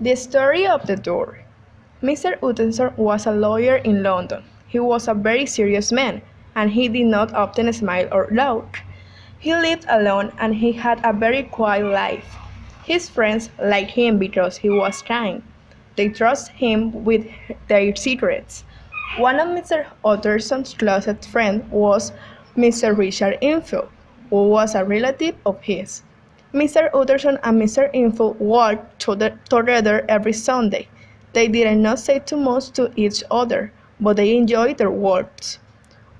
The story of the door. Mr. Utterson was a lawyer in London. He was a very serious man, and he did not often smile or laugh. He lived alone and he had a very quiet life. His friends liked him because he was kind. They trusted him with their secrets. One of Mr. Utterson's closest friends was Mr. Richard Enfield, who was a relative of his. Mr. Utterson and Mr. Enfield walked together every Sunday. They did not say too much to each other, but they enjoyed their walks.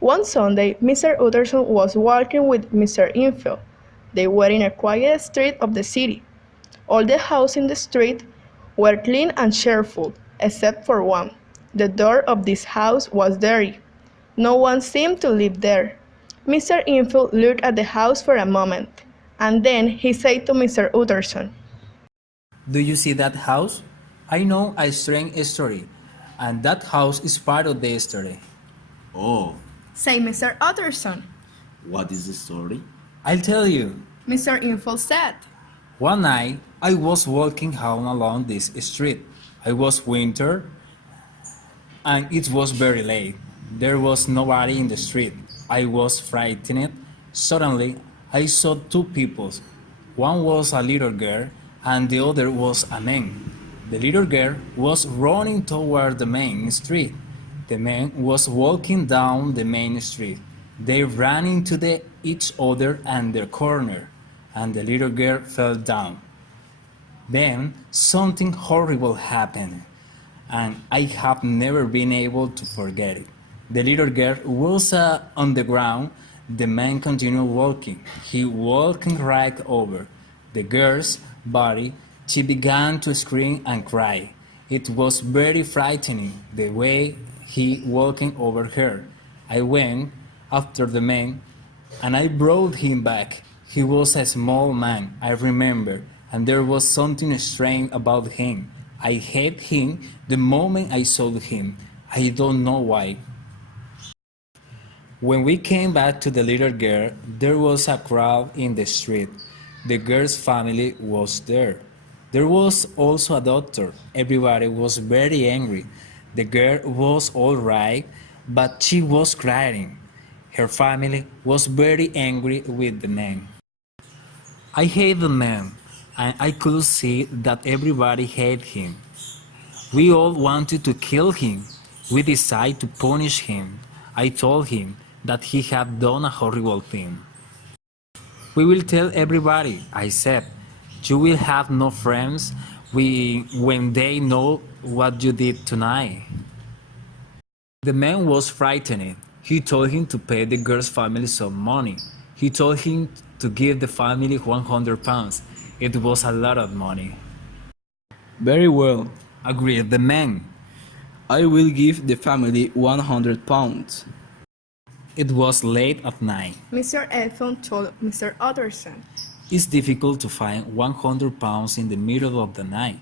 One Sunday, Mr. Utterson was walking with Mr. Enfield. They were in a quiet street of the city. All the houses in the street were clean and cheerful, except for one. The door of this house was dirty. No one seemed to live there. Mr. Enfield looked at the house for a moment, and then he said to Mr. Utterson, "Do you see that house? I know a strange story, and that house is part of the story." Oh, said Mr. Utterson. what is the story? I'll tell you. Mr. Enfield said, One night, I was walking home along this street. It was winter, and it was very late. There was nobody in the street. I was frightened. Suddenly, I saw two people. One was a little girl, and the other was a man. The little girl was running toward the main street. The man was walking down the main street. They ran into each other at the corner, and the little girl fell down. Then something horrible happened, and I have never been able to forget it. The little girl was on the ground. The man continued walking. He walked right over the girl's body. She began to scream and cry. It was very frightening the way he walking over her. I went after the man and I brought him back. He was a small man, I remember, and there was something strange about him. I hated him the moment I saw him. I don't know why. When we came back to the little girl, there was a crowd in the street. The girl's family was there. There was also a doctor. Everybody was very angry. The girl was all right, but she was crying. Her family was very angry with the man. I hate the man, and I could see that everybody hated him. We all wanted to kill him. We decided to punish him. I told him that he had done a horrible thing. We will tell everybody, I said. You will have no friends when they know what you did tonight. The man was frightened. He told him to pay the girl's family some money. He told him to give the family £100. It was a lot of money. Very well, Agreed the man. I will give the family £100. It was late at night. Mr. Enfield told Mr. Utterson, It's difficult to find £100 in the middle of the night.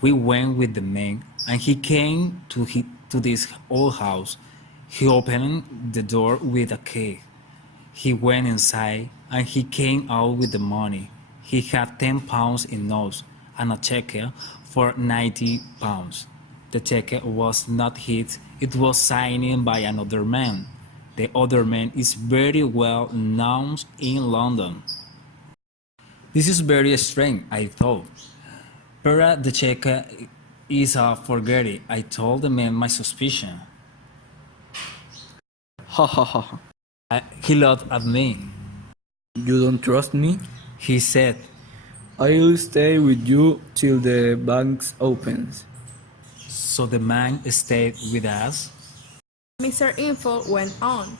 We went with the man, and he came to this old house. He opened the door with a key. He went inside, and he came out with the money. He had £10 in notes and a check for £90. The check was not his, it was signed by another man. The other man is very well known in London. This is very strange, I thought. Perhaps the check is a forgery. I told the man my suspicion. Ha ha ha. He laughed at me. You don't trust me? He said, I'll stay with you till the bank opens. So the man stayed with us. Mr. Enfield went on.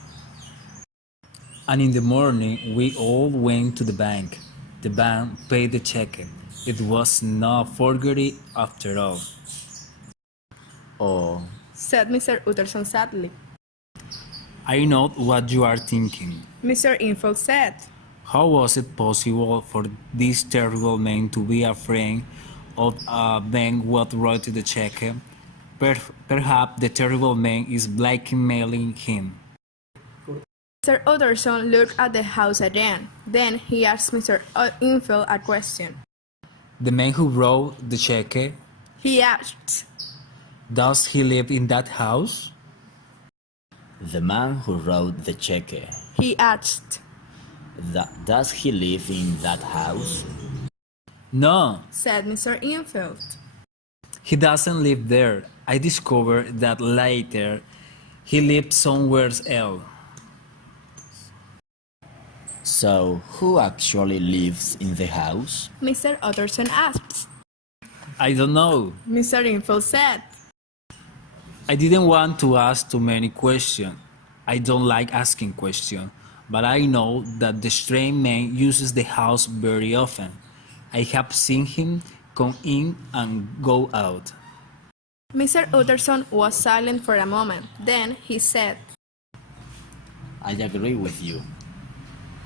And in the morning, we all went to the bank. The bank paid the check. It was not forgery after all. Oh, Said Mr. Utterson sadly. I know what you are thinking. Mr. Enfield said, How was it possible for this terrible man to be a friend of a bank what wrote the check? Perhaps the terrible man is blackmailing him. Mr. Utterson looked at the house again. Then he asked Mr. Enfield a question. The man who wrote the check, he asked. Does he live in that house? The man who wrote the check. He asked. Does he live in that house? No, Said Mr. Infield. he doesn't live there. I discovered that later. He lived somewhere else. So, who actually lives in the house? Mr. Utterson asked. I don't know. Mr. Infield said. I didn't want to ask too many questions. I don't like asking questions, but I know that the strange man uses the house very often. I have seen him come in and go out. Mr. Utterson was silent for a moment. Then he said, I agree with you.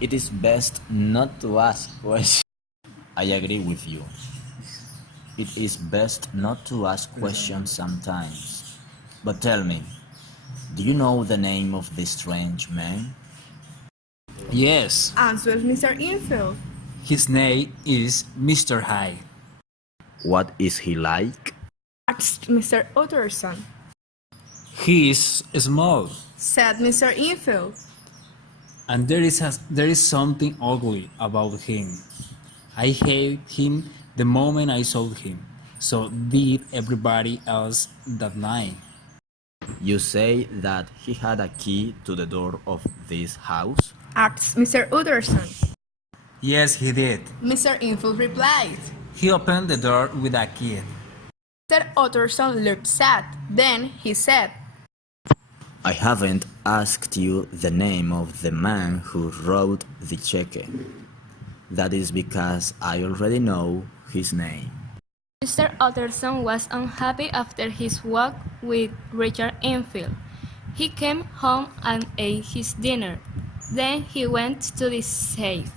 It is best not to ask questions. I agree with you. It is best not to ask questions sometimes. But tell me, do you know the name of this strange man? Yes, answered Mr. Infield. his name is Mr. Hyde. What is he like? Asked Mr. Utterson. He is small, Said Mr. Infield. and there is something ugly about him. I hate him the moment I saw him. So did everybody else that night. You say that he had a key to the door of this house? Asked Mr. Utterson. Yes, he did. Mr. Infield replied. He opened the door with a key. Mr. Utterson looked sad. Then he said, I haven't asked you the name of the man who wrote the check. That is because I already know his name. Mr. Utterson was unhappy after his walk with Richard Enfield. He came home and ate his dinner. Then he went to the safe.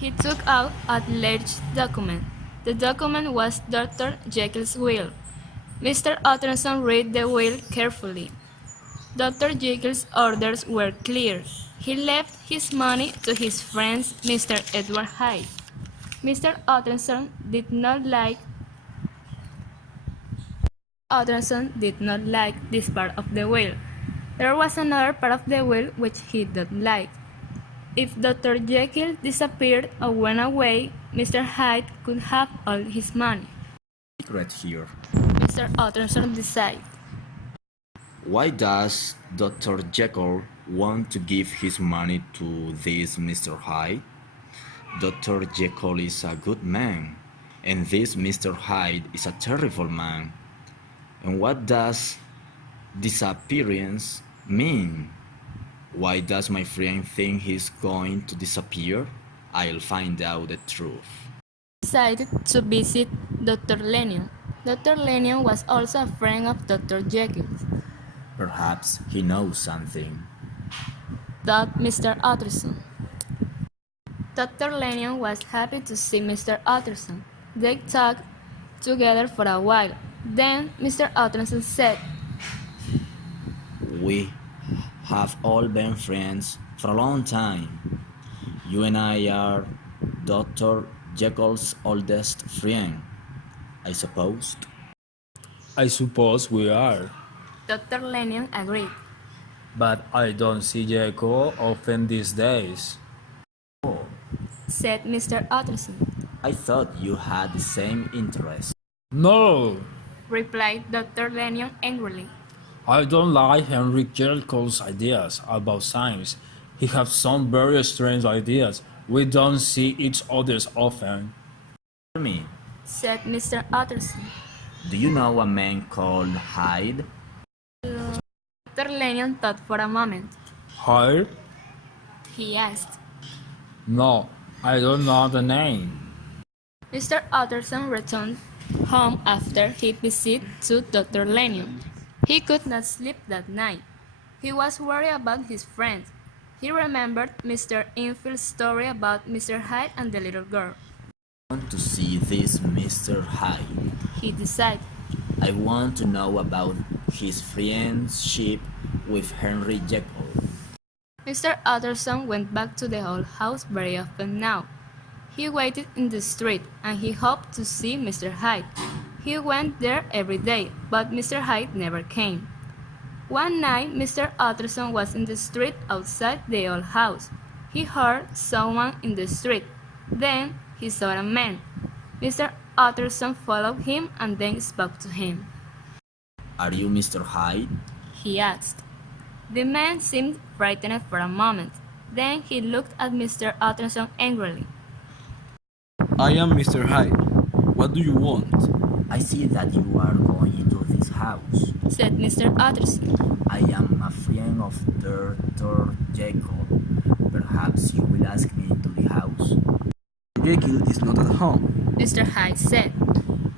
He took out a large document. The document was Dr. Jekyll's will. Mr. Utterson read the will carefully. Dr. Jekyll's orders were clear. He left his money to his friend Mr. Edward Hyde. Mr. Utterson did not like this part of the will. There was another part of the will which he did like. If Dr. Jekyll disappeared or went away, Mr. Hyde could have all his money. Secret here. Mr. Utterson decided. Why does Dr. Jekyll want to give his money to this Mr. Hyde? Dr. Jekyll is a good man, and this Mr. Hyde is a terrible man. And what does disappearance mean? Why does my friend think he's going to disappear? I'll find out the truth. Decided to visit Dr. Lennon. Dr. Lennon was also a friend of Dr. Jekyll, Perhaps he knows something. thought Mr. Utterson. Dr. Lennon was happy to see Mr. Utterson. They talked together for a while. Then Mr. Utterson said, We have all been friends for a long time. You and I are Dr. Jekyll's oldest friend, I suppose. I suppose we are. Dr. Lennon agreed. But I don't see Jekyll often these days. Said Mr. Utterson. I thought you had the same interest. No, Replied Dr. Lennon angrily. I don't like Henry Jekyll's ideas about science. He has some very strange ideas. We don't see each other often. Tell me, Said Mr. Utterson. do you know a man called Hyde? Dr. Lennon thought for a moment. Hyde? He asked. No, I don't know the name. Mr. Utterson returned home after he visited to Dr. Lennon. He could not sleep that night. He was worried about his friend. He remembered Mr. Infield's story about Mr. Hyde and the little girl. I want to see this Mr. Hyde. He decided. I want to know about his friendship with Henry Jekyll. Mr. Utterson went back to the old house very often now. He waited in the street and he hoped to see Mr. Hyde. He went there every day, but Mr. Hyde never came. One night, Mr. Utterson was in the street outside the old house. He heard someone in the street. Then he saw a man. Mr. Utterson followed him and then spoke to him. Are you Mr. Hyde? He asked. The man seemed frightened for a moment. Then he looked at Mr. Utterson angrily. I am Mr. Hyde. What do you want? I see that you are going into this house. Said Mr. Utterson. I am a friend of Dr. Jekyll. Perhaps you will ask me into the house. Jekyll is not at home. Mr. Hyde said.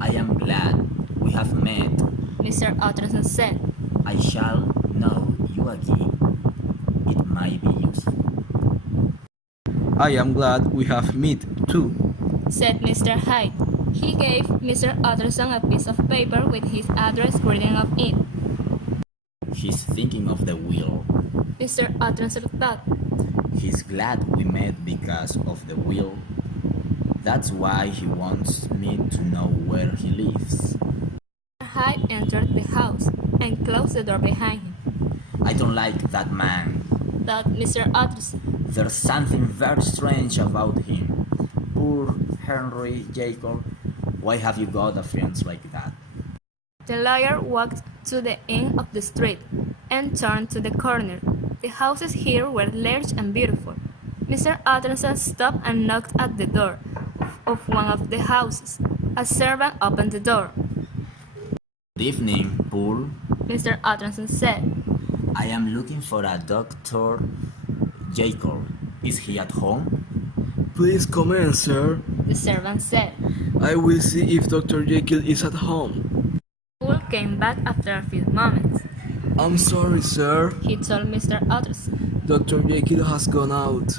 I am glad we have met. Mr. Utterson said. I shall know you again. It might be useful. I am glad we have met too. Said Mr. Hyde. He gave Mr. Utterson a piece of paper with his address written on it. He's thinking of the will. Mr. Utterson thought. He's glad we met because of the will. That's why he wants me to know where he lives. Mr. Hyde entered the house and closed the door behind him. I don't like that man. Thought Mr. Utterson. There's something very strange about him. Poor Henry Jekyll. Why have you got a friend like that? The lawyer walked to the end of the street and turned to the corner. The houses here were large and beautiful. Mr. Utterson stopped and knocked at the door of one of the houses. A servant opened the door. Good evening, Paul. Mr. Utterson said. I am looking for a Dr. Jekyll. Is he at home? Please come in, sir. The servant said. I will see if Dr. Jekyll is at home. Paul came back after a few moments. I'm sorry, sir. He told Mr. Utterson. Dr. Jekyll has gone out.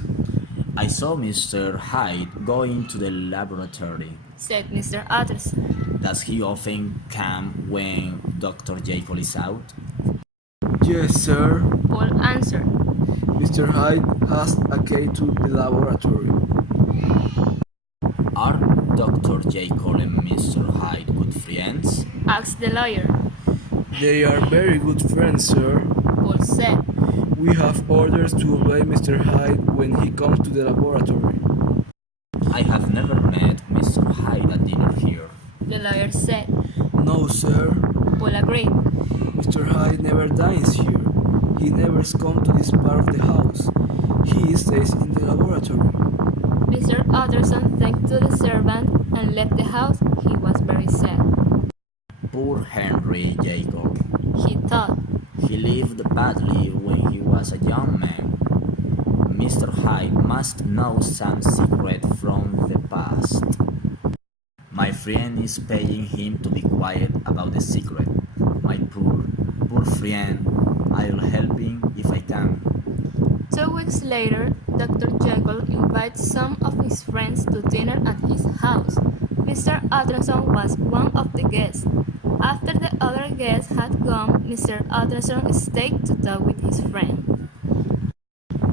I saw Mr. Hyde going to the laboratory. Said Mr. Utterson. Does he often come when Dr. Jekyll is out? Yes, sir. Paul answered. Mr. Hyde has a key to the laboratory. Are Dr. Jekyll and Mr. Hyde good friends? Asked the lawyer. They are very good friends, sir. Paul said. We have orders to obey Mr. Hyde when he comes to the laboratory. I have never met Mr. Hyde at dinner here. The lawyer said. No, sir. Paul agreed. Mr. Hyde never dines here. He never comes to this part of the house. He stays in the laboratory. Mr. Utterson thanked to the servant and left the house. He was very sad. Poor Henry Jekyll. He thought. He lived badly when he was a young man. Mr. Hyde must know some secret from the past. My friend is paying him to be quiet about the secret. My poor friend. I'll help him if I can. 2 weeks later, Dr. Jekyll invited some of his friends to dinner at his house. Mr. Utterson was one of the guests. After the other guests had gone, Mr. Utterson stayed to talk with his friend.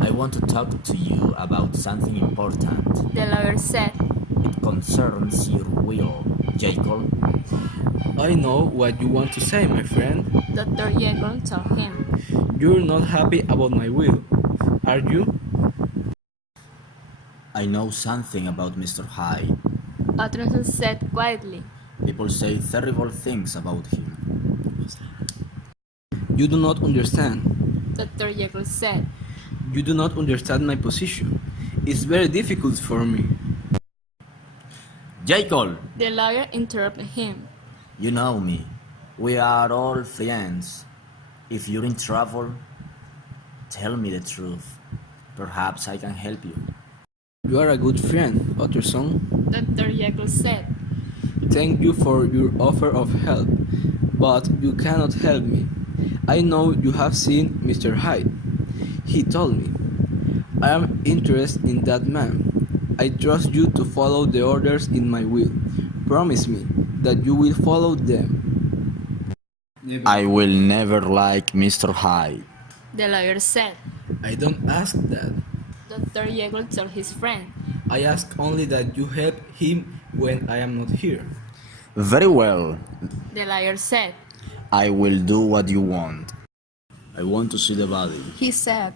I want to talk to you about something important. The lawyer said. It concerns your will, Jekyll. I know what you want to say, my friend. Dr. Jekyll told him. You're not happy about my will, are you? I know something about Mr. Hyde. Utterson said quietly. People say terrible things about him. You do not understand. Dr. Jekyll said. You do not understand my position. It's very difficult for me. Jekyll! The lawyer interrupted him. You know me. We are all friends. If you're in trouble, tell me the truth. Perhaps I can help you. You are a good friend, Utterson. Dr. Jekyll said. Thank you for your offer of help, but you cannot help me. I know you have seen Mr. Hyde. He told me. I am interested in that man. I trust you to follow the orders in my will. Promise me that you will follow them. I will never like Mr. Hyde. The lawyer said. I don't ask that. Dr. Jekyll told his friend. I ask only that you help him when I am not here. Very well. The lawyer said. I will do what you want. I want to see the body. He said.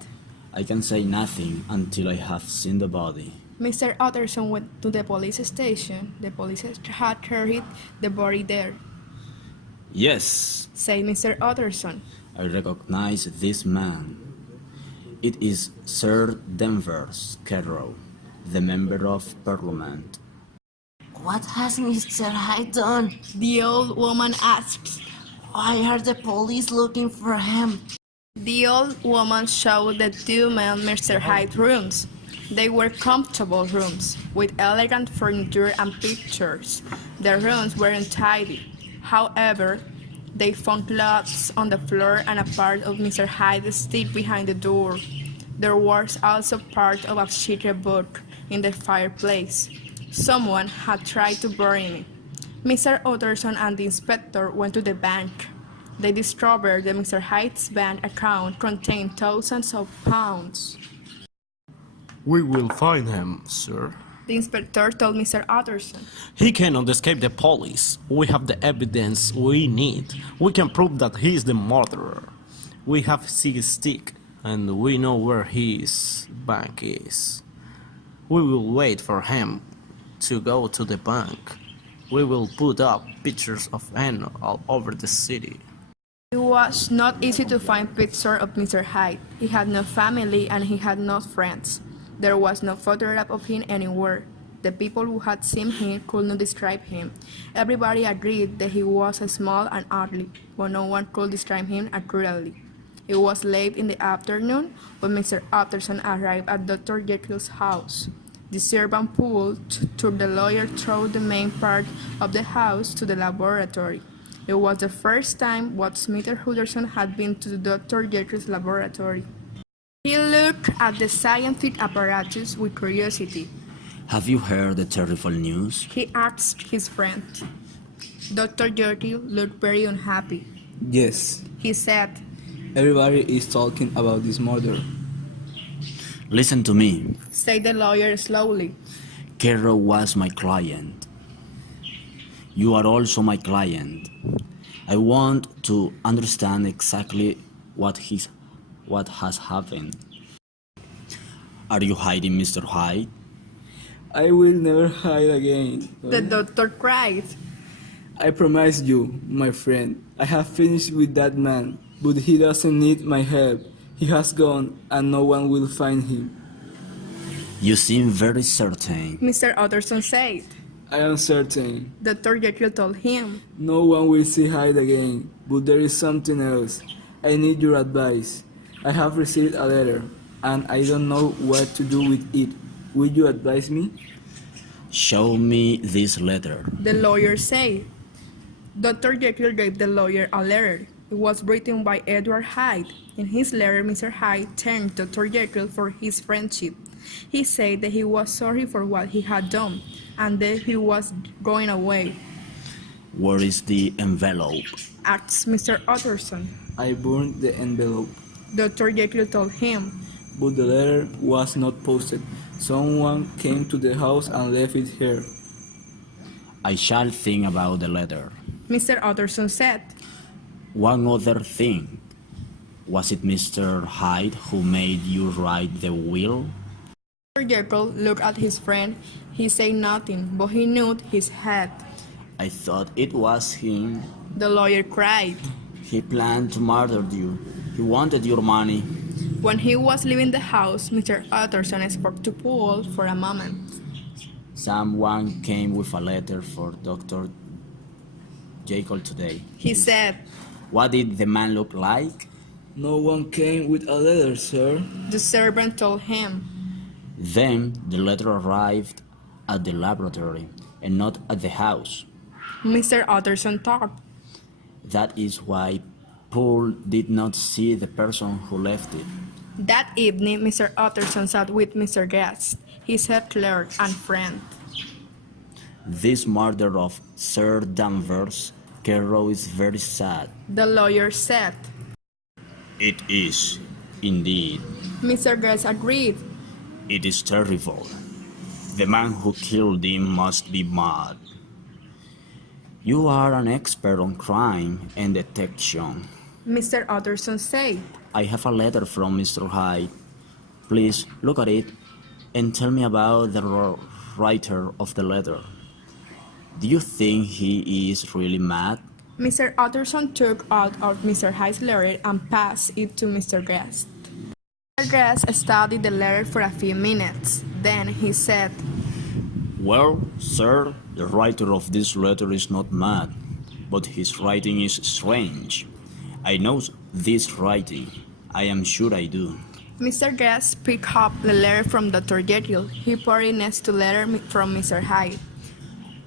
I can say nothing until I have seen the body. Mr. Utterson went to the police station. The police had carried the body there, Yes, said Mr. Utterson. I recognize this man. It is Sir Danvers Caro, the Member of Parliament. What has Mr. Hyde done? The old woman asked. Why are the police looking for him? The old woman showed the two men Mr. Hyde's rooms. They were comfortable rooms, with elegant furniture and pictures. The rooms were untidy. However, they found clothes on the floor and a part of Mr. Hyde's stick behind the door. There was also part of a secret book in the fireplace. Someone had tried to bury it. Mr. Utterson and the inspector went to the bank. They discovered that Mr. Hyde's bank account contained thousands of pounds. We will find him, sir. The inspector told Mr. Utterson. He cannot escape the police. We have the evidence we need. We can prove that he is the murderer. We have his stick, and we know where his bank is. We will wait for him to go to the bank. We will put up pictures of him all over the city. It was not easy to find pictures of Mr. Hyde. He had no family and he had no friends. There was no photograph of him anywhere. The people who had seen him could not describe him. Everybody agreed that he was small and ugly, but no one could describe him accurately. It was late in the afternoon when Mr. Utterson arrived at Dr. Jekyll's house. The servant pulled took the lawyer through the main part of the house to the laboratory. It was the first time Mr. Utterson had been to Dr. Jekyll's laboratory. He looked at the scientific apparatus with curiosity. Have you heard the terrible news? He asked his friend. Dr. Jekyll looked very unhappy. Yes, He said, everybody is talking about this murder. Listen to me. said the lawyer slowly. Caro was my client. You are also my client. I want to understand exactly what has happened. Are you hiding Mr. Hyde? I will never hide again. The doctor cried. I promise you, my friend, I have finished with that man, but he doesn't need my help. He has gone, and no one will find him. You seem very certain. Mr. Utterson said. I am certain. Dr. Jekyll told him. No one will see Hyde again, but there is something else. I need your advice. I have received a letter, and I don't know what to do with it. Will you advise me? Show me this letter. The lawyer said. Dr. Jekyll gave the lawyer a letter. It was written by Edward Hyde. In his letter, Mr. Hyde thanked Dr. Jekyll for his friendship. He said that he was sorry for what he had done, and that he was going away. Where is the envelope? Asked Mr. Utterson. I burned the envelope, Dr. Jekyll told him. but the letter was not posted. Someone came to the house and left it here. I shall think about the letter. Mr. Utterson said. One other thing. Was it Mr. Hyde who made you write the will? Dr. Jekyll looked at his friend. He said nothing, but he nodded his head. I thought it was him. The lawyer cried. He planned to murder you. He wanted your money. When he was leaving the house, Mr. Utterson spoke to Paul for a moment. Someone came with a letter for Dr. Jekyll today. He said. What did the man look like? No one came with a letter, sir. The servant told him. Then the letter arrived at the laboratory and not at the house. Mr. Utterson talked. That is why Paul did not see the person who left it. That evening, Mr. Utterson sat with Mr. Guest, his head clerk and friend. This murder of Sir Danvers Caro is very sad. The lawyer said. It is, indeed. Mr. Guest agreed. It is terrible. The man who killed him must be mad. You are an expert on crime and detection. Mr. Utterson said. I have a letter from Mr. Hyde. Please look at it and tell me about the writer of the letter. Do you think he is really mad? Mr. Utterson took out of Mr. Hyde's letter and passed it to Mr. Guest. Mr. Guest studied the letter for a few minutes. Then he said, Well, sir, the writer of this letter is not mad, but his writing is strange. I know this writing. I am sure I do. Mr. Guest picked up the letter from Dr. Jekyll. He put it next to the letter from Mr. Hyde.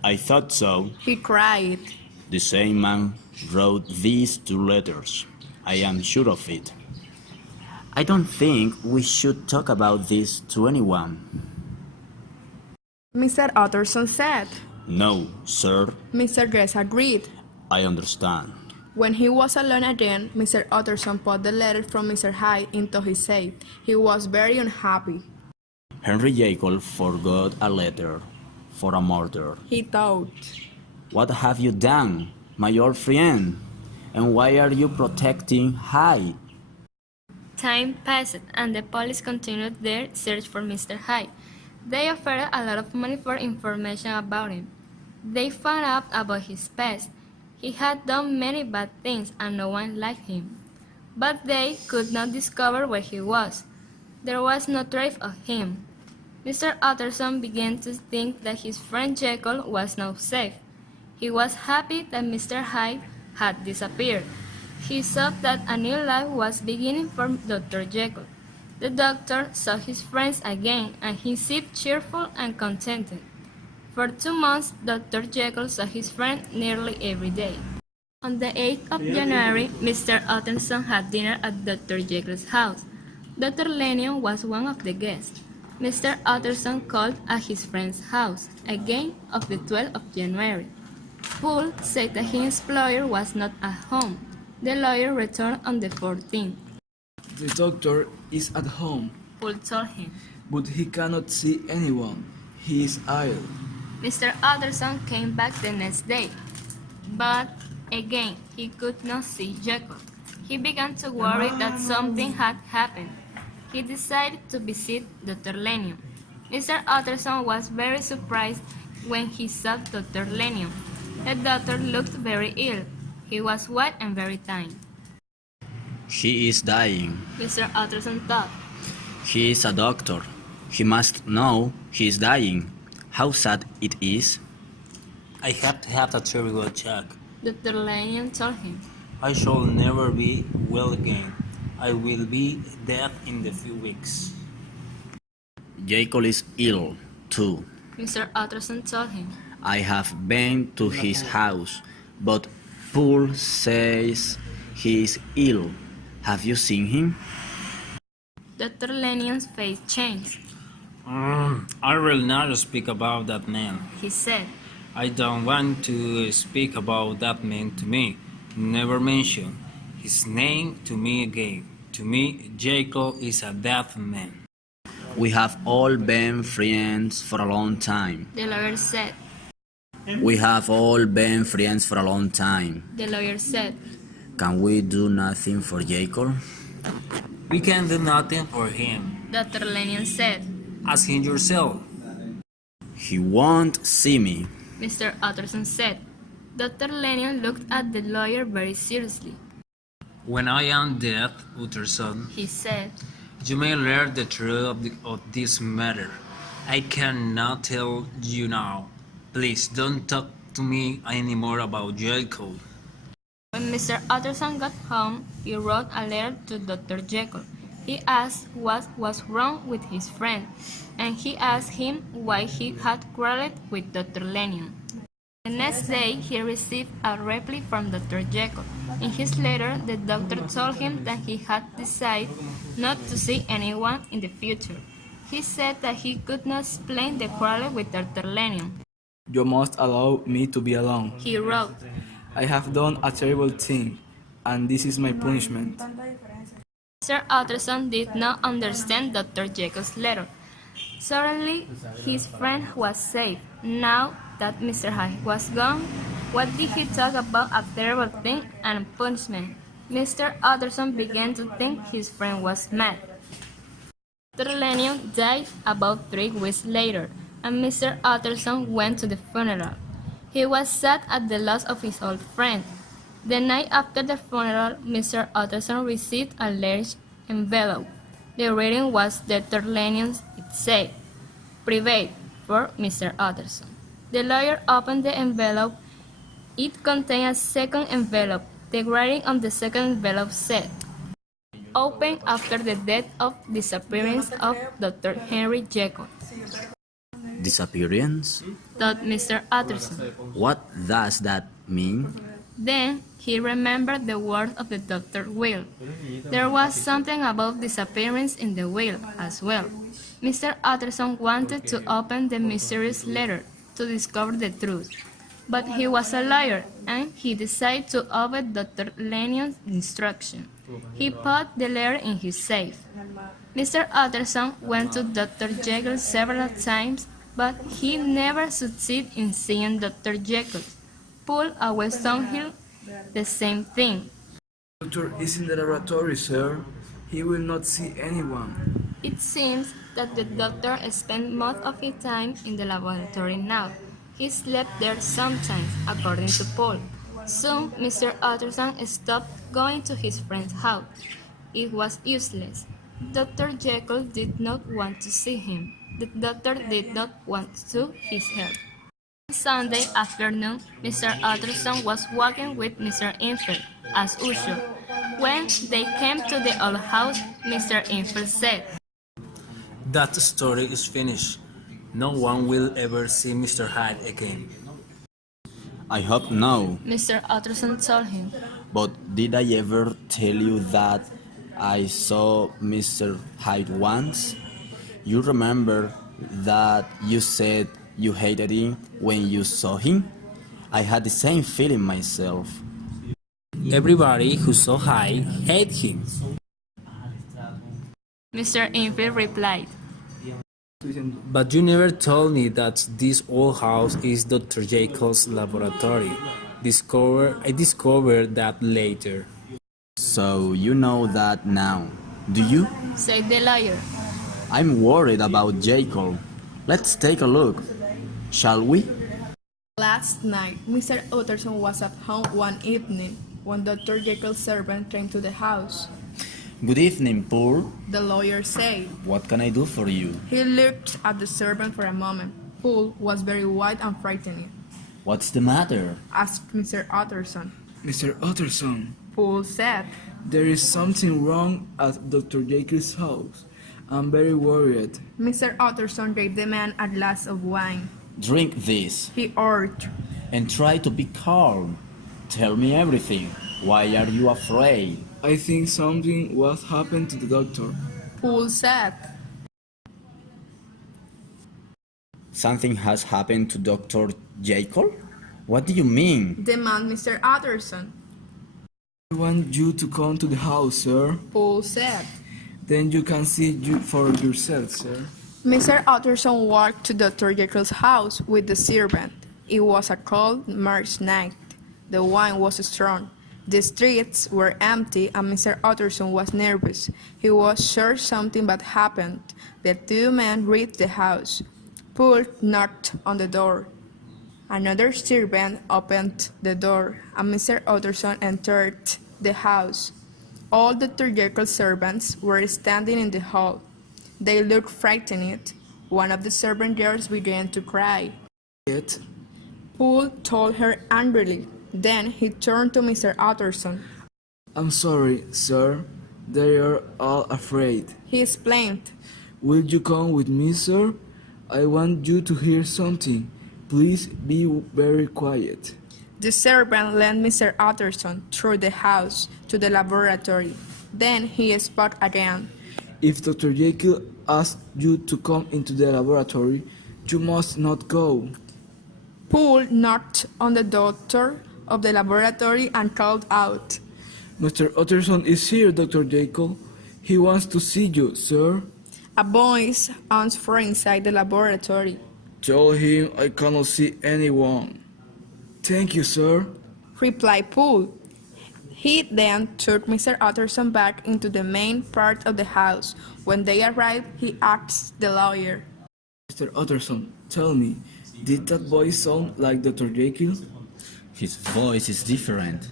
I thought so. He cried. The same man wrote these two letters. I am sure of it. I don't think we should talk about this to anyone. Mr. Utterson said. No, sir. Mr. Guest agreed. I understand. When he was alone again, Mr. Utterson put the letter from Mr. Hyde into his safe. He was very unhappy. Henry Jekyll forgot a letter for a murder. He thought. What have you done, my old friend? And why are you protecting Hyde? Time passed, and the police continued their search for Mr. Hyde. They offered a lot of money for information about him. They found out about his past. He had done many bad things, and no one liked him. But they could not discover where he was. There was no trace of him. Mr. Utterson began to think that his friend Jekyll was now safe. He was happy that Mr. Hyde had disappeared. He saw that a new life was beginning for Dr. Jekyll. The doctor saw his friends again, and he seemed cheerful and contented. For 2 months, Dr. Jekyll saw his friend nearly every day. On the 8th of January, Mr. Utterson had dinner at Dr. Jekyll's house. Dr. Lennon was one of the guests. Mr. Utterson called at his friend's house, again on the 12th of January. Poole said that his employer was not at home. The lawyer returned on the 14th. The doctor is at home, Poole told him. but he cannot see anyone. He is ill. Mr. Utterson came back the next day, but again he could not see Jekyll. He began to worry that something had happened. He decided to visit Dr. Lennon. Mr. Utterson was very surprised when he saw Dr. Lennon. The doctor looked very ill. He was white and very thin. He is dying. Mr. Utterson thought. He is a doctor. He must know he is dying. How sad it is. I have to have a terrible check. Dr. Lennon told him. I shall never be well again. I will be dead in a few weeks. Jekyll is ill, too. Mr. Utterson told him. I have been to his house, but Poole says he is ill. Have you seen him? Dr. Lennon's face changed. I will not speak about that man. He said. I don't want to speak about that man to me. Never mention his name to me again. To me, Jekyll is a dead man. We have all been friends for a long time. The lawyer said. We have all been friends for a long time. The lawyer said. Can we do nothing for Jekyll? We can do nothing for him. Dr. Lennon said. Ask him yourself. He won't see me. Mr. Utterson said. Dr. Lennon looked at the lawyer very seriously. When I am dead, Utterson, He said. you may learn the truth of this matter. I cannot tell you now. Please don't talk to me anymore about Jekyll. When Mr. Utterson got home, he wrote a letter to Dr. Jekyll. He asked what was wrong with his friend, and he asked him why he had quarreled with Dr. Lennon. The next day, he received a reply from Dr. Jekyll. In his letter, the doctor told him that he had decided not to see anyone in the future. He said that he could not explain the quarrel with Dr. Lennon. You must allow me to be alone. He wrote. I have done a terrible thing, and this is my punishment. Mr. Utterson did not understand Dr. Jekyll's letter. Suddenly, his friend was safe. Now that Mr. Hyde was gone, what did he talk about a terrible thing and punishment? Mr. Utterson began to think his friend was mad. Dr. Lennon died about 3 weeks later, and Mr. Utterson went to the funeral. He was sad at the loss of his old friend. The night after the funeral, Mr. Utterson received a large envelope. The reading was Dr. Lennon's. It said, "Private, for Mr. Utterson." The lawyer opened the envelope. It contained a second envelope. The writing on the second envelope said, "Open after the death of disappearance of Dr. Henry Jekyll," Disappearance? thought Mr. Utterson. What does that mean? Then he remembered the words of the doctor's will. There was something about disappearance in the will as well. Mr. Utterson wanted to open the mysterious letter to discover the truth. But he was a lawyer, and he decided to obey Dr. Lennon's instruction. He put the letter in his safe. Mr. Utterson went to Dr. Jekyll several times, but he never succeeded in seeing Dr. Jekyll. Pull away Stonehill, the same thing. Doctor is in the laboratory, sir. He will not see anyone. It seems that the doctor spent most of his time in the laboratory now. He slept there sometimes, according to Paul. Soon, Mr. Utterson stopped going to his friend's house. It was useless. Dr. Jekyll did not want to see him. The doctor did not want to his help. On Sunday afternoon, Mr. Utterson was walking with Mr. Infield, as usual. When they came to the old house, Mr. Infield said, That story is finished. No one will ever see Mr. Hyde again. I hope no. Mr. Utterson told him. But did I ever tell you that I saw Mr. Hyde once? You remember that you said you hated him when you saw him? I had the same feeling myself. Everybody who saw Hyde hated him. Mr. Infield replied, But you never told me that this old house is Dr. Jekyll's laboratory. I discovered that later. So you know that now, do you? said the lawyer. I'm worried about Jekyll. Let's take a look, shall we? Last night, Mr. Utterson was at home one evening when Dr. Jekyll's servant came to the house. Good evening, Paul. The lawyer said. What can I do for you? He looked at the servant for a moment. Paul was very white and frightened. What's the matter? Asked Mr. Utterson. Mr. Utterson, Paul said, there is something wrong at Dr. Jekyll's house. I'm very worried. Mr. Utterson gave the man a glass of wine. Drink this He urged. and try to be calm. Tell me everything. Why are you afraid? I think something was happened to the doctor. Paul said. Something has happened to Dr. Jekyll? What do you mean? Demanded Mr. Utterson. I want you to come to the house, sir. Paul said. Then you can see for yourself, sir. Mr. Utterson walked to Dr. Jekyll's house with the servant. It was a cold March night. The wine was strong. The streets were empty and Mr. Utterson was nervous. He was sure something bad happened. The two men reached the house. Paul knocked on the door. Another servant opened the door and Mr. Utterson entered the house. All Dr. Jekyll's servants were standing in the hall. They looked frightened. One of the servant girls began to cry. Yet, Paul told her angrily. Then he turned to Mr. Utterson. I'm sorry, sir. They are all afraid. He explained. Will you come with me, sir? I want you to hear something. Please be very quiet. The servant led Mr. Utterson through the house to the laboratory. Then he spoke again. If Dr. Jekyll asks you to come into the laboratory, you must not go. Paul knocked on the door of the laboratory and called out. Mr. Utterson is here, Dr. Jekyll. He wants to see you, sir. A voice answered inside the laboratory. Tell him I cannot see anyone. Thank you, sir. replied Poole. He then took Mr. Utterson back into the main part of the house. When they arrived, he asked the lawyer, Mr. Utterson, tell me, did that voice sound like Dr. Jekyll? His voice is different.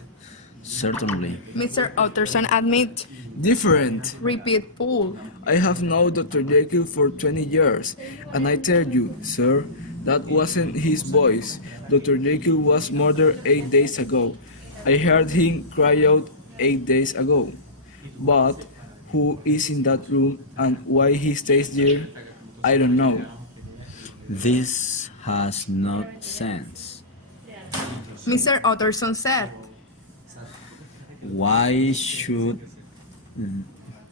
Certainly. Mr. Utterson admitted, Different. repeated Poole. I have known Dr. Jekyll for 20 years, and I tell you, sir, that wasn't his voice. Dr. Jekyll was murdered 8 days ago. I heard him cry out 8 days ago. But who is in that room and why he stays there, I don't know. This has no sense. Mr. Utterson said, Why should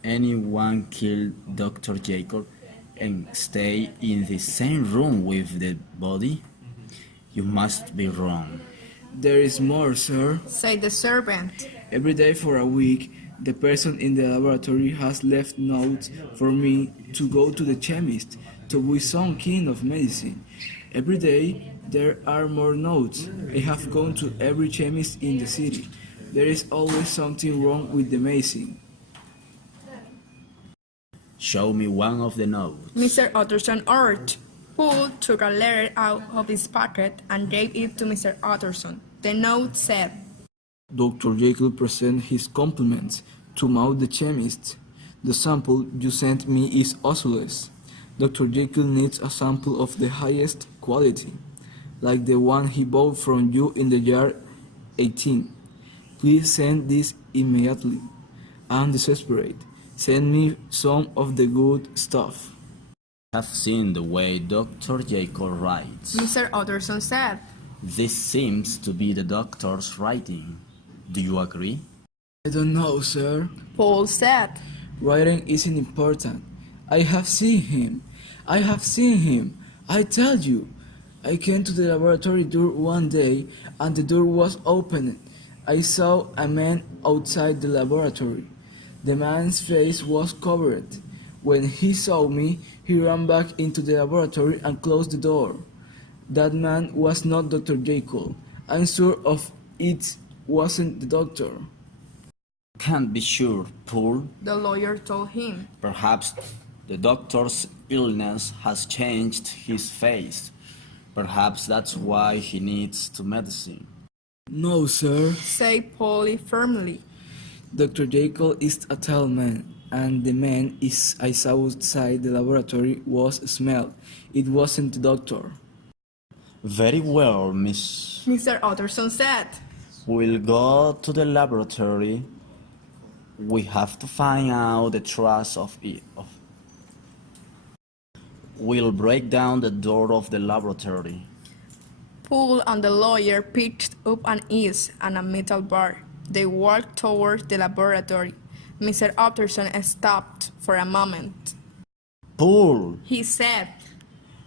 anyone kill Dr. Jacob and stay in the same room with the body? You must be wrong. There is more, sir. said the servant. Every day for a week, the person in the laboratory has left notes for me to go to the chemist to buy some kind of medicine. Every day, there are more notes. I have gone to every chemist in the city. There is always something wrong with the medicine. Show me one of the notes. Mr. Utterson urged. Poole took a letter out of his pocket and gave it to Mr. Utterson. The note said, Dr. Jekyll presents his compliments to Maud the chemist. The sample you sent me is useless. Dr. Jekyll needs a sample of the highest quality, like the one he bought from you in the year 18. Please send this immediately. I'm desperate. Send me some of the good stuff. I have seen the way Dr. Jacob writes. Mr. Utterson said, This seems to be the doctor's writing. Do you agree? I don't know, sir. Poole said, Writing isn't important. I have seen him. I have seen him. I tell you. I came to the laboratory door one day and the door was opened. I saw a man outside the laboratory. The man's face was covered. When he saw me, he ran back into the laboratory and closed the door. That man was not Dr. Jekyll. I'm sure of it wasn't the doctor. Can't be sure, Poole. the lawyer told him. Perhaps the doctor's illness has changed his face. Perhaps that's why he needs to medicine. No, sir. Said Poole firmly. Dr. Jekyll is a tall man, and the man I saw outside the laboratory was smelled. It wasn't the doctor. Very well, Miss. Mr. Utterson said, We'll go to the laboratory. We have to find out the trace of it. We'll break down the door of the laboratory. Poole and the lawyer picked up an axe and a metal bar. They walked towards the laboratory. Mr. Utterson stopped for a moment. Poole, He said,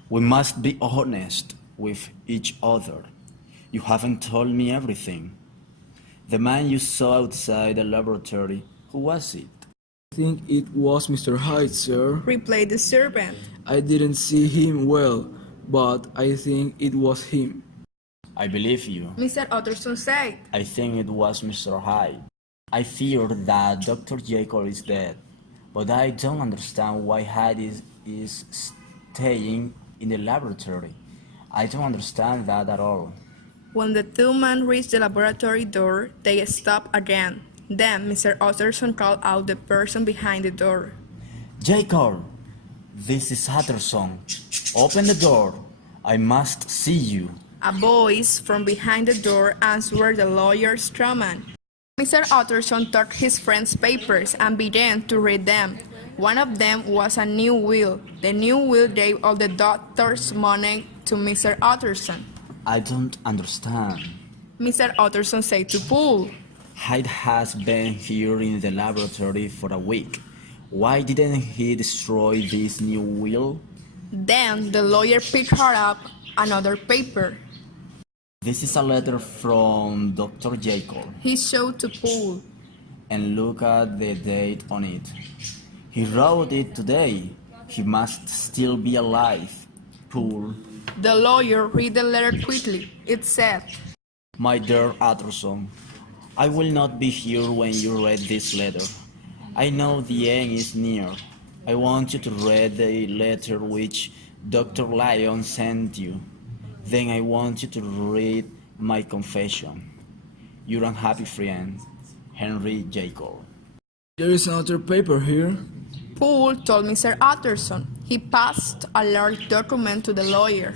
we must be honest with each other. You haven't told me everything. The man you saw outside the laboratory, who was it? I think it was Mr. Hyde, sir. replied the servant. I didn't see him well, but I think it was him. I believe you. Mr. Utterson said, I think it was Mr. Hyde. I fear that Dr. Jekyll is dead, but I don't understand why Hyde is staying in the laboratory. I don't understand that at all. When the two men reached the laboratory door, they stopped again. Then Mr. Utterson called out the person behind the door. Jekyll, this is Utterson. Open the door. I must see you. A voice from behind the door answered the lawyer's strawman. Mr. Utterson took his friend's papers and began to read them. One of them was a new will. The new will gave all the doctor's money to Mr. Utterson. I don't understand. Mr. Utterson said to Poole, Hyde has been here in the laboratory for a week. Why didn't he destroy this new will? Then the lawyer picked her up another paper. This is a letter from Dr. Jekyll, He showed to Poole. and look at the date on it. He wrote it today. He must still be alive. Poole, The lawyer read the letter quickly. It said, My dear Utterson, I will not be here when you read this letter. I know the end is near. I want you to read the letter which Dr. Lyon sent you. Then I want you to read my confession. Your unhappy friend, Henry Jekyll. There is another paper here. Poole told Mr. Utterson. He passed a large document to the lawyer.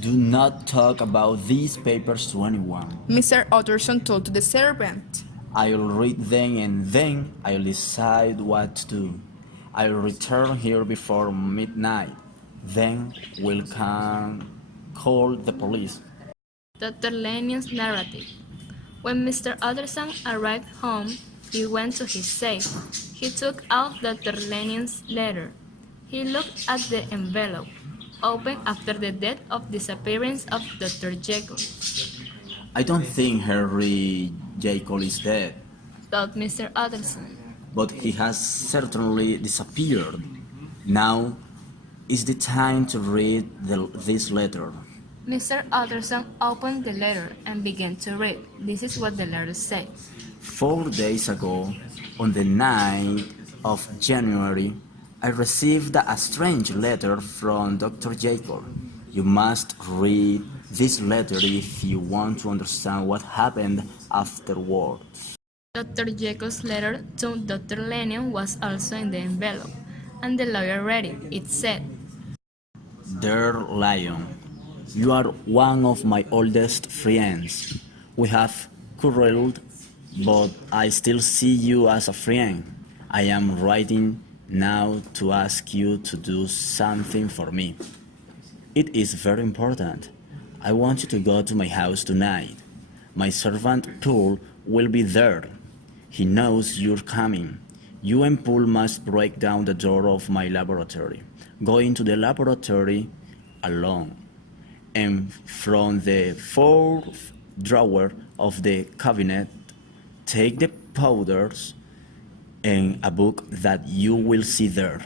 Do not talk about these papers to anyone. Mr. Utterson told to the servant. I'll read them and then I'll decide what to do. I'll return here before midnight. Then we'll call the police. Dr. Lennion's narrative. When Mr. Utterson arrived home, he went to his safe. He took out Dr. Lennion's letter. He looked at the envelope, opened after the death or disappearance of Dr. Jekyll, I don't think Henry Jekyll is dead, thought Mr. Utterson. but he has certainly disappeared. Now is the time to read this letter. Mr. Utterson opened the letter and began to read. This is what the letter said. 4 days ago, on the 9th of January, I received a strange letter from Dr. Jekyll. You must read this letter if you want to understand what happened afterwards. Dr. Jekyll's letter to Dr. Lennion was also in the envelope, and the lawyer read it. It said, Dear Lion, you are one of my oldest friends. We have quarreled, but I still see you as a friend. I am writing now to ask you to do something for me. It is very important. I want you to go to my house tonight. My servant Poole will be there. He knows you're coming. You and Poole must break down the door of my laboratory. Go into the laboratory alone. And from the fourth drawer of the cabinet, take the powders and a book that you will see there.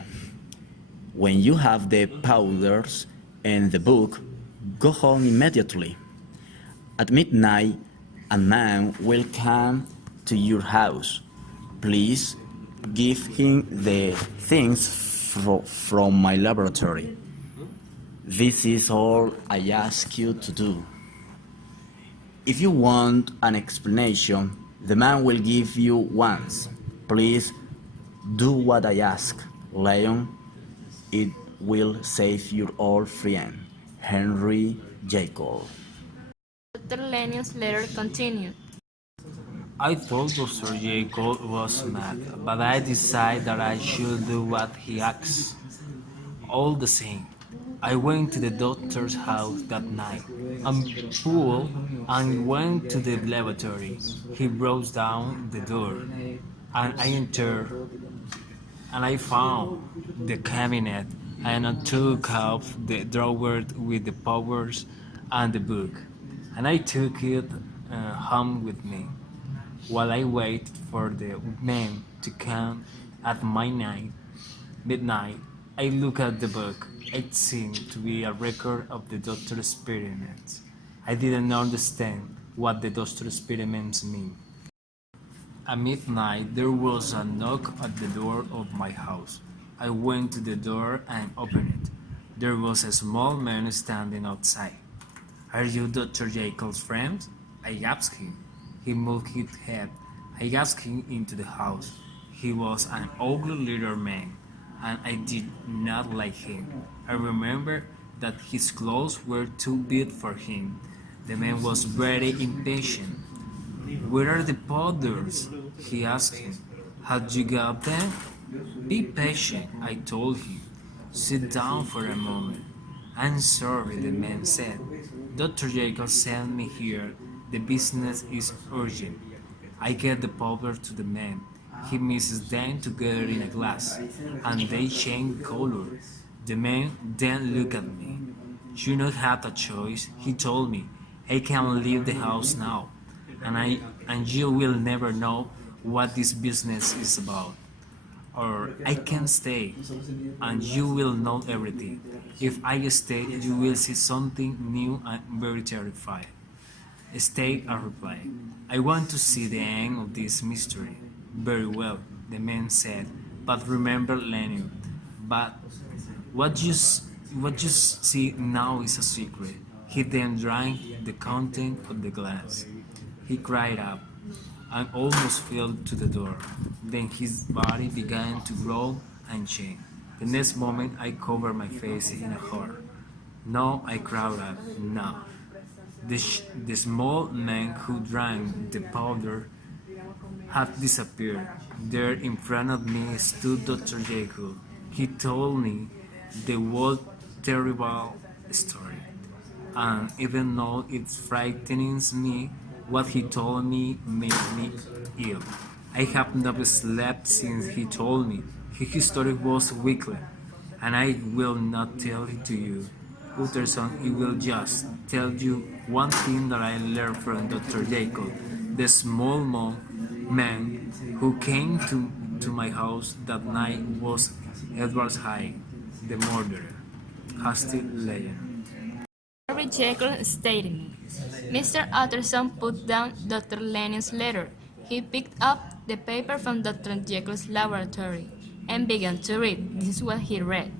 When you have the powders and the book, go home immediately. At midnight, a man will come to your house. Please give him the things from my laboratory. This is all I ask you to do. If you want an explanation, the man will give you one. Please do what I ask, Lion. It will save your old friend, Henry Jekyll. Dr. Lennion's letter continued. I thought Dr. Jekyll was mad, but I decided that I should do what he asked. All the same, I went to the doctor's house that night and Poole and went to the laboratory. He broke down the door and I entered and I found the cabinet and I took off the drawer with the powders and the book and I took it home with me. While I waited for the man to come at midnight, I looked at the book. It seemed to be a record of the doctor's experiments. I didn't understand what the doctor's experiments mean. At midnight, there was a knock at the door of my house. I went to the door and opened it. There was a small man standing outside. Are you Dr. Jekyll's friend? I asked him. He moved his head. I asked him into the house. He was an ugly little man, and I did not like him. I remember that his clothes were too big for him. The man was very impatient. Where are the powders? He asked him. Had you got them? Be patient, I told him. Sit down for a moment. I'm sorry, the man said. Dr. Jekyll sent me here. The business is urgent. I get the powder to the man. He mixes them together in a glass, and they change color. The man then looked at me. You not have a choice, he told me. I can leave the house now, and you will never know what this business is about. or I can stay and you will know everything. If I stay, you will see something new and very terrifying. Stay, I replied. I want to see the end of this mystery. Very well, the man said, but remember Lenny. But what you, what you see now is a secret. He then drank the content of the glass. He cried out and almost fell to the door. Then his body began to grow and change. The next moment I covered my face in a horror. No, I cried out, no. The small man who drank the powder had disappeared. There in front of me stood Dr. Jekyll. He told me the whole terrible story. And even though it frightens me, what he told me made me ill. I have never slept since he told me. His story was wicked, and I will not tell it to you. Utterson, I will just tell you one thing that I learned from Dr. Jacob, the small man who came to my house that night was Edward Hyde, the murderer. Hasty legend. Harry Jekyll stated, Mr. Utterson put down Dr. Lennon's letter. He picked up the paper from Dr. Jekyll's laboratory and began to read. This is what he read.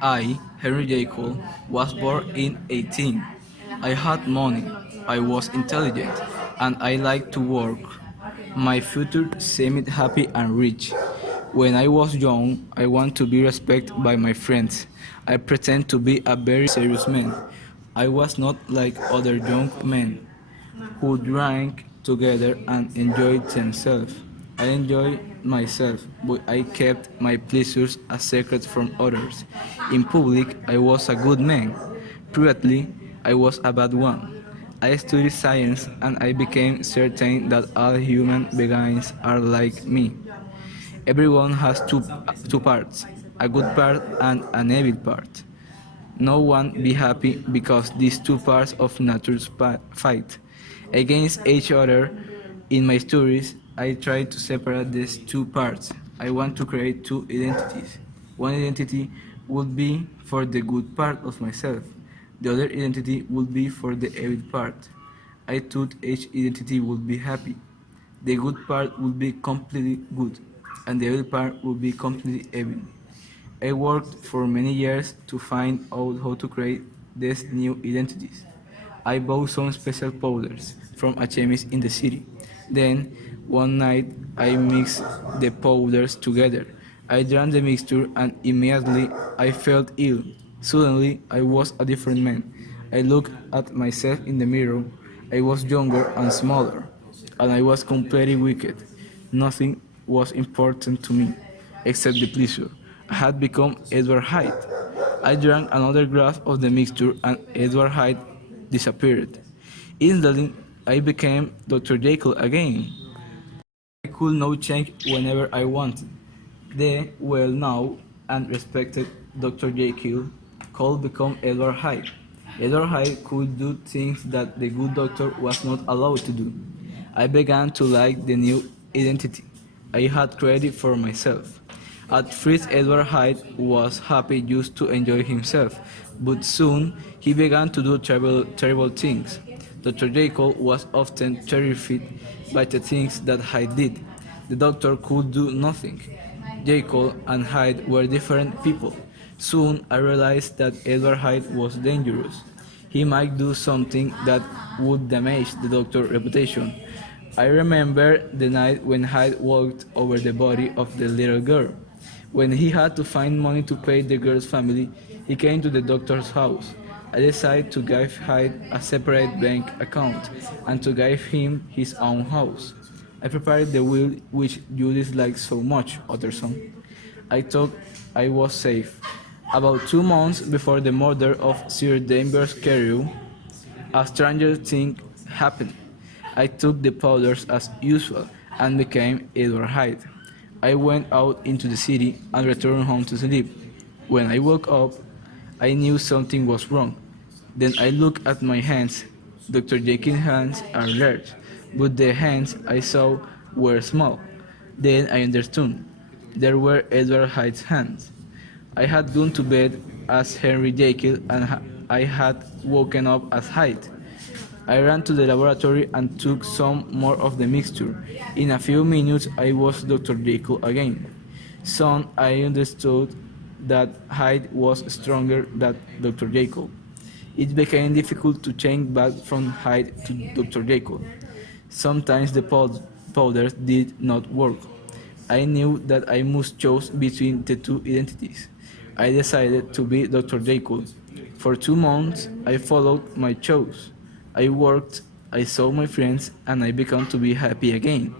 I, Henry Jekyll, was born in 18. I had money, I was intelligent, and I liked to work. My future seemed happy and rich. When I was young, I wanted to be respected by my friends. I pretended to be a very serious man. I was not like other young men who drank together and enjoyed themselves. I enjoyed myself, but I kept my pleasures a secret from others. In public, I was a good man. Privately, I was a bad one. I studied science and I became certain that all human beings are like me. Everyone has two parts, a good part and an evil part. No one be happy because these two parts of nature fight against each other. In my stories, I try to separate these two parts. I want to create two identities. One identity would be for the good part of myself. The other identity would be for the evil part. I thought each identity would be happy. The good part would be completely good, and the evil part would be completely evil. I worked for many years to find out how to create these new identities. I bought some special powders from a chemist in the city. Then, one night, I mixed the powders together. I drank the mixture and immediately I felt ill. Suddenly, I was a different man. I looked at myself in the mirror. I was younger and smaller, and I was completely wicked. Nothing was important to me, except the pleasure. I had become Edward Hyde. I drank another glass of the mixture and Edward Hyde disappeared. Instantly, I became Dr. Jekyll again. I could now change whenever I wanted. The well-known and respected Dr. Jekyll could become Edward Hyde. Edward Hyde could do things that the good doctor was not allowed to do. I began to like the new identity I had created for myself. At first, Edward Hyde was happy just to enjoy himself, but soon he began to do terrible things. Dr. Jekyll was often terrified by the things that Hyde did. The doctor could do nothing. Jekyll and Hyde were different people. Soon I realized that Edward Hyde was dangerous. He might do something that would damage the doctor's reputation. I remember the night when Hyde walked over the body of the little girl. When he had to find money to pay the girl's family, he came to the doctor's house. I decided to give Hyde a separate bank account and to give him his own house. I prepared the will which you dislike so much, Utterson. I thought I was safe. About 2 months before the murder of Sir Danvers Carew, a stranger thing happened. I took the powders as usual and became Edward Hyde. I went out into the city and returned home to sleep. When I woke up, I knew something was wrong. Then I looked at my hands. Dr. Jekyll's hands are large, but the hands I saw were small. Then I understood. There were Edward Hyde's hands. I had gone to bed as Henry Jekyll and I had woken up as Hyde. I ran to the laboratory and took some more of the mixture. In a few minutes I was Dr. Jekyll again. Soon I understood that Hyde was stronger than Dr. Jekyll. It became difficult to change back from Hyde to Dr. Jekyll. Sometimes the powders did not work. I knew that I must choose between the two identities. I decided to be Dr. Jekyll. For 2 months, I followed my choice. I worked, I saw my friends, and I began to be happy again.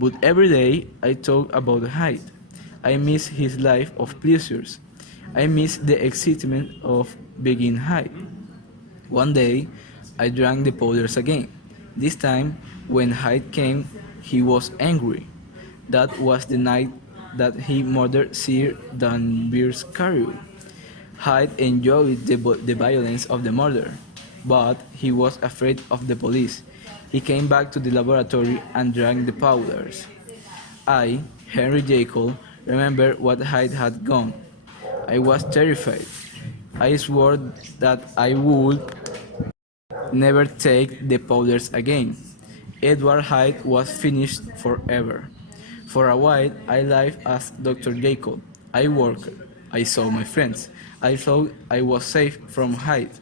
But every day, I thought about Hyde. I miss his life of pleasures. I miss the excitement of being Hyde. One day, I drank the powders again. This time, when Hyde came, he was angry. That was the night that he murdered Sir Danvers Carew. Hyde enjoyed the violence of the murder, but he was afraid of the police. He came back to the laboratory and drank the powders. I, Henry Jekyll, remembered what Hyde had done. I was terrified. I swore that I would never take the powders again. Edward Hyde was finished forever. For a while, I lived as Dr. Jekyll. I worked. I saw my friends. I thought I was safe from Hyde.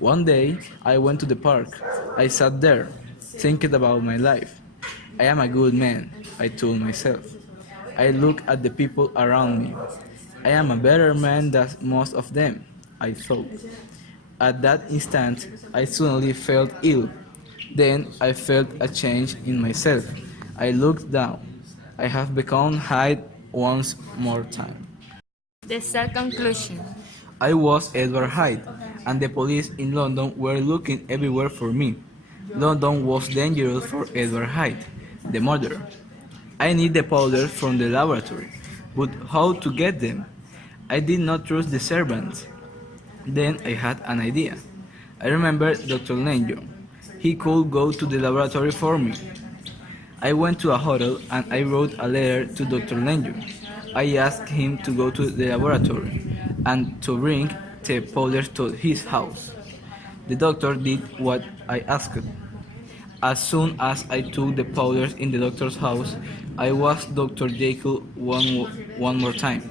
One day, I went to the park. I sat there, thinking about my life. I am a good man, I told myself. I looked at the people around me. I am a better man than most of them, I thought. At that instant, I suddenly felt ill. Then I felt a change in myself. I looked down. I have become Hyde once more time. The sad conclusion. I was Edward Hyde, and the police in London were looking everywhere for me. London was dangerous for Edward Hyde, the murderer. I need the powders from the laboratory, but how to get them? I did not trust the servants. Then I had an idea. I remembered Dr. Lenjo. He could go to the laboratory for me. I went to a hotel and I wrote a letter to Dr. Lenjo. I asked him to go to the laboratory and to bring the powders to his house. The doctor did what I asked. As soon as I took the powders in the doctor's house, I was Dr. Jekyll one more time.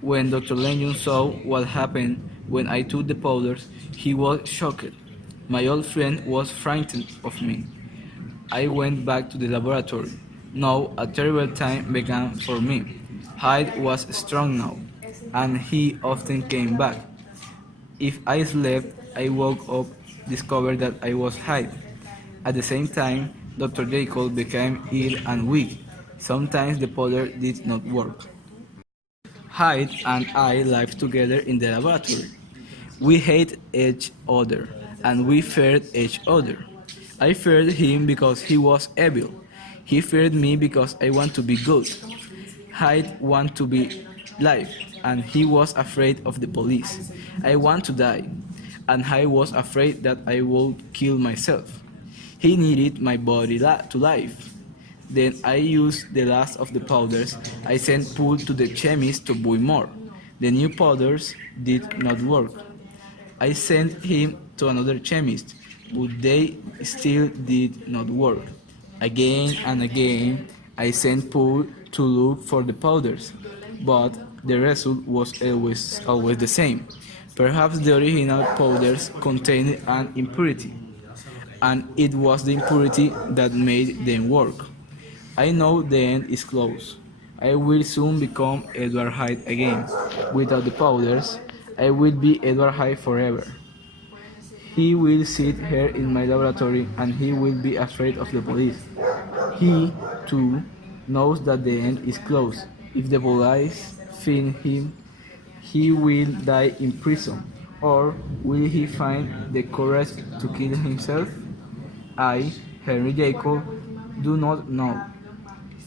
When Dr. Lenjon saw what happened when I took the powders, he was shocked. My old friend was frightened of me. I went back to the laboratory. Now a terrible time began for me. Hyde was strong now, and he often came back. If I slept, I woke up, discovered that I was Hyde. At the same time, Dr. Jekyll became ill and weak. Sometimes the powder did not work. Hyde and I lived together in the laboratory. We hated each other, and we feared each other. I feared him because he was evil. He feared me because I want to be good. Hyde wanted to be live, and he was afraid of the police. I want to die, and Hyde was afraid that I would kill myself. He needed my body to live. Then I used the last of the powders. I sent Paul to the chemist to buy more. The new powders did not work. I sent him to another chemist, but they still did not work. Again and again, I sent Paul to look for the powders, but the result was always the same. Perhaps the original powders contained an impurity, and it was the impurity that made them work. I know the end is close. I will soon become Edward Hyde again. Without the powders, I will be Edward Hyde forever. He will sit here in my laboratory and he will be afraid of the police. He, too, knows that the end is close. If the police find him, he will die in prison. Or will he find the courage to kill himself? I, Henry Jekyll, do not know.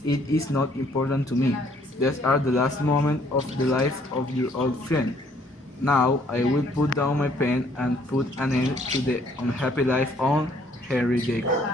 It is not important to me. These are the last moments of the life of your old friend. Now I will put down my pen and put an end to the unhappy life on Henry Jekyll.